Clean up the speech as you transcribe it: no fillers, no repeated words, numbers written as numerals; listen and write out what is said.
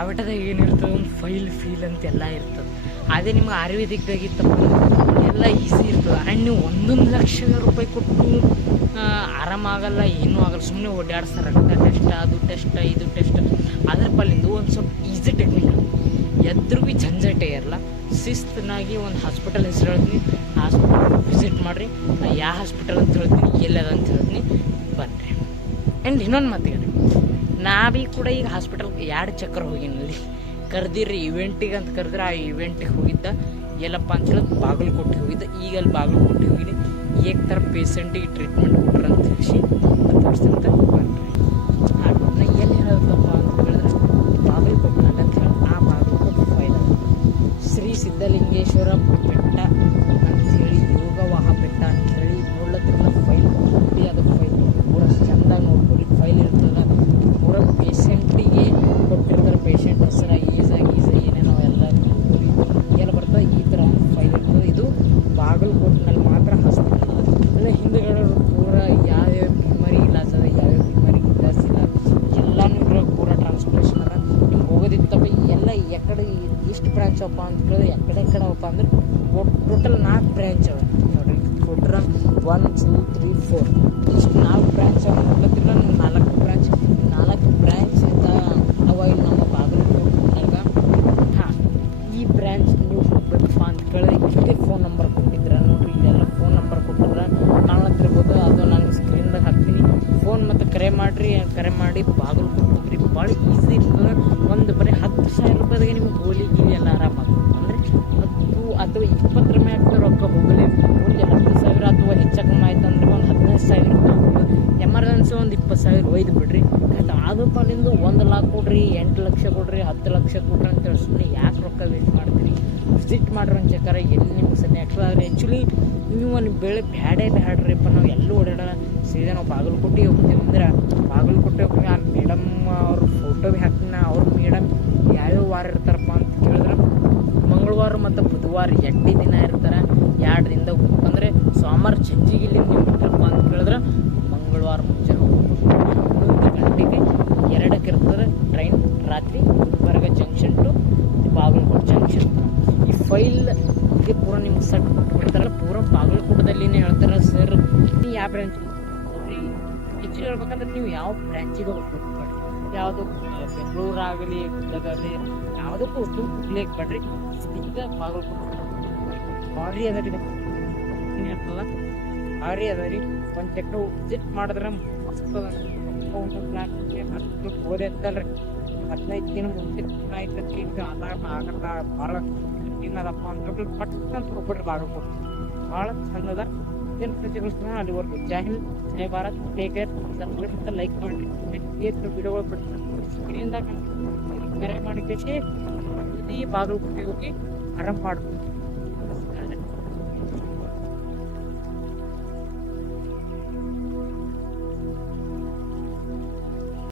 ಪ್ರೈವೇಟದಾಗ ಏನಿರ್ತದೆ ಒಂದು ಫೀಲ್ ಅಂತೆಲ್ಲ ಇರ್ತದೆ. ಅದೇ ನಿಮ್ಗೆ ಆಯುರ್ವೇದಿಕ್ದಾಗಿತ್ತಪ್ಪ ಎಲ್ಲ ಈಸಿ ಇರ್ತದೆ. ಆ್ಯಂಡ್ ನೀವು 1,00,000 ರೂಪಾಯಿ ಕೊಟ್ಟು ಆರಾಮಾಗಲ್ಲ, ಏನೂ ಆಗಲ್ಲ. ಸುಮ್ಮನೆ ಓಡಾಡ್ಸ್ತಾರೆ, ರಕ್ತ ಟೆಸ್ಟ್, ಅದು ಟೆಸ್ಟ್, ಇದು ಟೆಸ್ಟ್. ಅದ್ರ ಪಲ್ಲಿಂದು ಒಂದು ಸ್ವಲ್ಪ ಈಸಿ ಟೆಕ್ನಿಕ್, ಎದ್ರು ಭೀ ಜಂಜಾಟೆ ಇರಲ್ಲ. ಶಿಸ್ತನಾಗಿ ಒಂದು ಹಾಸ್ಪಿಟಲ್ ಹೆಸರು ಹೇಳ್ತೀನಿ, ಹಾಸ್ಪಿಟಲ್ ವಿಸಿಟ್ ಮಾಡಿರಿ. ಯಾವ ಹಾಸ್ಪಿಟಲ್ ಅಂತ ಹೇಳ್ತೀನಿ, ಎಲ್ಲದ ಅಂತ ಹೇಳ್ತೀನಿ, ಬನ್ನಿರಿ. ಆ್ಯಂಡ್ ಇನ್ನೊಂದು ಮಾತಿಗೆ ನಾ ಭೀ ಕೂಡ ಈಗ ಹಾಸ್ಪಿಟಲ್ 2 ಚಕ್ರ ಹೋಗಿನಲ್ಲಿ ಕರೆದಿರಿ ಇವೆಂಟಿಗೆ ಅಂತ ಕರೆದ್ರೆ ಆ ಇವೆಂಟಿಗೆ ಹೋಗಿದ್ದ. ಎಲ್ಲಪ್ಪ ಅಂತ ಹೇಳಿದ್ರೆ ಬಾಗಲಕೋಟೆ ಹೋಗಿದ್ದ. ಈಗ ಅಲ್ಲಿ ಬಾಗಲಕೋಟೆ ಹೋಗಿನಿ, ಏಕ್ ಥರ ಪೇಷಂಟಿಗೆ ಟ್ರೀಟ್ಮೆಂಟ್ ಕೊಟ್ರ ಅಂತ ತಿಳಿಸಿ ತೋರಿಸ್ತೀನಿ ಅಂತ ಬನ್ನಿರಿ. ನಾ ಎಲ್ಲಿ ಹೇಳೋದಪ್ಪ ಅಂತ ಹೇಳಿದ್ರೆ ಬಾಗಲಕೋಟೆ ಅಂತ ಹೇಳಿ, ಆ ಬಾಗಲಕೋಟೆ ಫೈಲ್ ಶ್ರೀ ಸಿದ್ಧಲಿಂಗೇಶ್ವರ ಬೆಟ್ಟ ಅಂಥೇಳಿ, ಯೋಗವಾಹ ಬೆಟ್ಟ ಅಂಥೇಳಿ ನೋಡ್ಲತ್ತಿರಲ್ಲ. ಫೈಲ್ ಕೊಟ್ಟು ಅದು ಫೈಲ್ ಪೂರ ಚೆಂದಾಗಿ ನೋಡ್ಕೊಳ್ಳಿ. ಫೈಲ್ ಇರ್ತದೆ ಪೂರ ಪೇಷಂಟಿಗೆ ಕೊಟ್ಟಿರ್ತಾರೆ. ಪೇಷಂಟ್ ಹೆಸರು ಈಸಾಗಿ ಏನೇನೋ ಎಲ್ಲ ಎಲ್ಲ ಬರ್ತದೆ. ಈ ಥರ ಫೈಲ್ ಇರ್ತದೆ. ಇದು ಬಾಗಲಕೋಟಿನಲ್ಲಿ ಮಾತ್ರ ಹಾಸ್ಪಿಟಲ್. ಅಂದರೆ ಹಿಂದುಗಡೆ ಪೂರ ಯಾವ್ಯಾವ ಬಿಮಾರಿ ಇಲಾಜ್ ಅದ, ಯಾವ್ಯಾವ ಬಿಮಾರಿ ಇಲಾಜ್ ಇಲ್ಲ, ಎಲ್ಲನೂ ಇರೋ ಪೂರ ಟ್ರಾನ್ಸ್ಪೋರ್ಟೇಷನ್ ಅದ. ನಿಮ್ಗೆ ಹೋಗೋದಿತ್ತಪ್ಪ ಎಲ್ಲ ಎಕಡೆ ಎಷ್ಟು ಬ್ರಾಂಚ್ ಅಪ್ಪ ಅಂತ ಕೇಳಿದ್ರೆ ಎಕಡೆ ಅವಪ್ಪ ಅಂದ್ರೆ ಟೋಟಲ್ 4 ಬ್ರ್ಯಾಂಚ್ ಅವ ನೋಡಿರಿ. ಕೊಟ್ರ 1, 2, 3, 4 ಇಷ್ಟು 4 ಬ್ರ್ಯಾಂಚ್ ಅವ. ನೋಡ್ಲತ್ತಿರ 4 ಬ್ರ್ಯಾಂಚ್ ಅವ ಇಲ್ಲಿ ನಮ್ಮ ಬಾಗಲಕೋಟೆನಾಗ. ಹಾಂ, ಈ ಬ್ರ್ಯಾಂಚ್ ನೀವು ಹೋಗ್ಬೇಕಪ್ಪ ಅಂತ ಕೇಳಿದ್ರೆ ಇಷ್ಟೇ ಫೋನ್ ನಂಬರ್ ಕೊಟ್ಟಿದ್ರೆ ನೋಡಿರಿ. ಇದೆಲ್ಲ ಫೋನ್ ನಂಬರ್ ಕೊಟ್ಟಿದ್ರೆ ಕಾಣತ್ತಿರ್ಬೋದು, ಅದು ನಾನು ಸ್ಕ್ರೀನ್ದಾಗ ಹಾಕ್ತೀನಿ. ಫೋನ್ ಮತ್ತು ಕರೆ ಮಾಡಿರಿ. ಕರೆ ಮಾಡಿ ಬಾಗಲಕೋಟೆ ಹೋಗ್ರಿ. ಭಾಳ ಈಸಿ ಇರ್ತದೆ. ಒಂದು ಬರೀ 10,000 ರೂಪಾಯಿದಾಗೆ ನಿಮ್ಗೆ ಗೋಲಿ ಗೀಲಿ ಎಲ್ಲ ಆರಾಮಾಗ್ತದೆ. ಅಂದರೆ 10 ಅಥವಾ 20 ರೂಪಾಯಿ ರೊಕ್ಕ ಹೋಗಲಿ. ಒಂದು 10,000 ಅಥವಾ ಹೆಚ್ಚು ಕಮ್ಮಿ ಆಯ್ತು ಅಂದ್ರೆ ಒಂದು 15,000 ರೂಪಾಯಿ. ಎಮರ್ಜೆನ್ಸಿ ಒಂದು 20,000 ಒಯ್ದು ಬಿಡ್ರಿ. ಆಯ್ತು, ಅದು ಪಾಲಿಂದ 1 lakh ಕೊಡ್ರಿ, 8 ಲಕ್ಷ ಕೊಡ್ರಿ, 10 ಲಕ್ಷ ಕೊಡ್ರಿ ಅಂತೇಳಿ ಸುಮ್ಮನೆ ಯಾಕೆ ರೊಕ್ಕ ವೇಸ್ಟ್ ಮಾಡ್ತೀರಿ? ವಿಸಿಟ್ ಮಾಡ್ರಿ ಒಂದು ಚಕ್ರ, ಎಲ್ಲಿ ನಿಮ್ಗೆ ಸರಿ ನೆಕ್ಸ್ಟ್ ಆದರೆ ಆ್ಯಕ್ಚುಲಿ ನೀವು ಒಂದು ಬೇಳೆ ಬ್ಯಾಡ್ರಿಪ್ಪ. ನಾವು ಎಲ್ಲೂ ಓಡಾಡೋಣ, ಸೀದಾ ನಾವು ಬಾಗಲಕೋಟೆ ಹೋಗ್ತೀವಿ ಅಂದ್ರೆ ಬಾಗಲಕೋಟೆ ಹೋಗಿ ಆ ಮೇಡಮ್ ಅವ್ರ ಫೋಟೋ ಭೀ ಹಾಕ್ತೀನಿ. ಅವ್ರ ಮೇಡಮ್ ಯಾವ್ಯಾವ ವಾರ ಇರ್ತಾರಪ್ಪ ಅಂತ ಕೇಳಿದ್ರೆ ಮಂಗಳವಾರ ಮತ್ತು ಬುಧವಾರ 2 ದಿನ ಇರ್ತಾರೆ. 2 ದಿನದಾಗ ಹೋಗ್ಬೇಕಂದ್ರೆ ಸೋಮವಾರ ಸಂಜೆಗೆ ಇಲ್ಲಿ ನೀವು ಬಿಟ್ಟರಪ್ಪ ಅಂತ ಕೇಳಿದ್ರೆ ಮಂಗಳವಾರ ಮುಂಜಾನೆ 11 ಗಂಟೆಗೆ 2ಕ್ಕೆ ಇರ್ತದೆ ಟ್ರೈನ್. ರಾತ್ರಿ Gulbarga junction to Bagalkot junction. ಈ ಫೈಲ್ಗೆ ಪೂರ ನಿಮ್ಗೆ ಸೆಟ್ ಕೊಟ್ಬಿಡ್ತಾರಲ್ಲ, ಪೂರ ಬಾಗಲಕೋಟದಲ್ಲಿನೇ ಹೇಳ್ತಾರೆ. ಸರ್ ನೀವು ಯಾವ ಬ್ರ್ಯಾಂಚ್ ಹೆಚ್ಚಿಗೆ ಹೇಳ್ಬೇಕಂದ್ರೆ ನೀವು ಯಾವ ಬ್ರ್ಯಾಂಚಿಗೆ ಹೋಗ್ಬೇಕು ಬೇಡ್ರಿ. ಯಾವುದು ಬೆಂಗಳೂರು ಆಗಲಿ, ಗುಲ್ಬರ್ಗಾಗಲಿ, ಯಾವುದಕ್ಕೂ ಹೋಗ್ಲಿಕ್ಕೆ ಬೇಡ್ರಿ. ಈಗ ಬಾಗಲಕೋಟೆ ಭಾರಿ ಅದ ರೀ, ಇರ್ತದ ಭಾರಿ ಅದ ರೀ. ಒಂದು ಚಕ್ರ ವಿಸಿಟ್ ಮಾಡಿದ್ರೆ ಮಸ್ತ್ ಅದ. ಹೋದೆ ಅಂತಲ್ರಿ 15 ದಿನ ಮುಂಚೆ ಆಯ್ತಂತ ಈಗ ಅಲಾರ್ಮ್ ಆಗಲ್ಲ, ಭಾಳ ಏನದಪ್ಪ ಅಂದ್ರೆ ಪಟ್ಟಂತ ಹೋಗ್ಬಿಡ್ರಿ. ಬಾಗಲಕೋಟೆ ಭಾಳ ಚಂದದ. ಏನು ಪ್ರತಿಗಳು ಅಲ್ಲಿವರೆಗೂ ಜೈ ಹಿಂದ್, ಜೈ ಭಾರತ್, ಟೇಕ್ ಕೇರ್. ಮತ್ತು ಲೈಕ್ ಮಾಡಿ ವಿಡಿಯೋಗಳು ಬಿಡ್ತಾರೆ. ಸ್ಕ್ರೀನ್ದಾಗ ಕರೆ ಮಾಡಿ ಕೇಳಿ ಬಾಗಲಕೋಟೆಗೆ ಹೋಗಿ ಆರಾಮ್ ಮಾಡ್ಬೋದು.